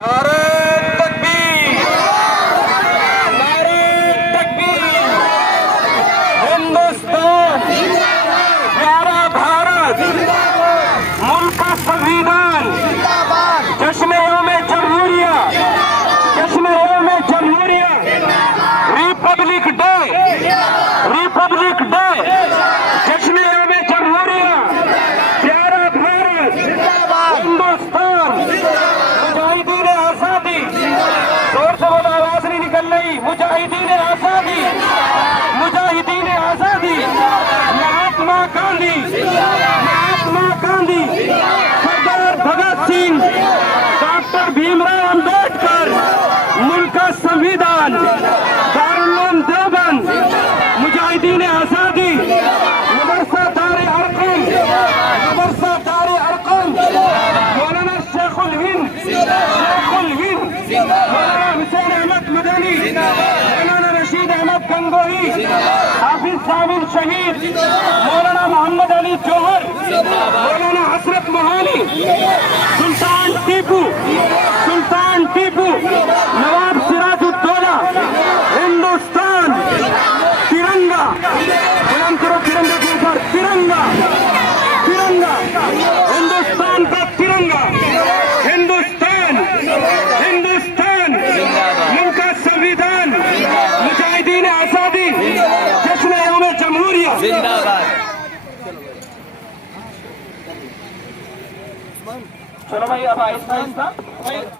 नारे तकबीर, नारे तकबीर। हिंदुस्तान, प्यारा भारत, मुल्क का संविधान, जश्न-ए जमहूरिया, जश्न-ए जमहूरिया, रिपब्लिक डे, रिपब्लिक डे, जश्न-ए जमहूरिया, प्यारा भारत, हिंदुस्तान, मुजाहिदीन आजादी। जोर से बोलो, आवाज नहीं निकल रही। मुजाहिदीन आजादी, मुजाहिदीन आजादी। महात्मा गांधी, महात्मा गांधी, सरदार भगत सिंह, डॉक्टर भीमराव अंबेडकर, मुल्क का संविधान, दारुल उलूम देवबंद, मुजाहिदीन आजादी, मदरसा दारे अरकम, मदरसा दारे अरकम, मौलाना शेखुल हिंद, शेखुल हिंद, मौलाना हुसैन अहमद मदनी, मौलाना रशीद अहमद गंगोही, हाफिज साबिर शहीद, मौलाना मोहम्मद अली जौहर, मौलाना हसरत मोहानी, सुल्तान टीपू, सुल्तान टीपू, नवाब सिराजुद्दौला। हिंदुस्तान, तिरंगा, बुलंद करो तिरंगा के ऊपर, तिरंगा, तिरंगा, हिंदुस्तान का तिरंगा, हिंदुस्तान, हिंदुस्तान, मुल्क का संविधान, मुजाहिदीन आजादी, जश्न-ए जमहूरिया। चलो भाई, अब आहिस्ता आहिस्ता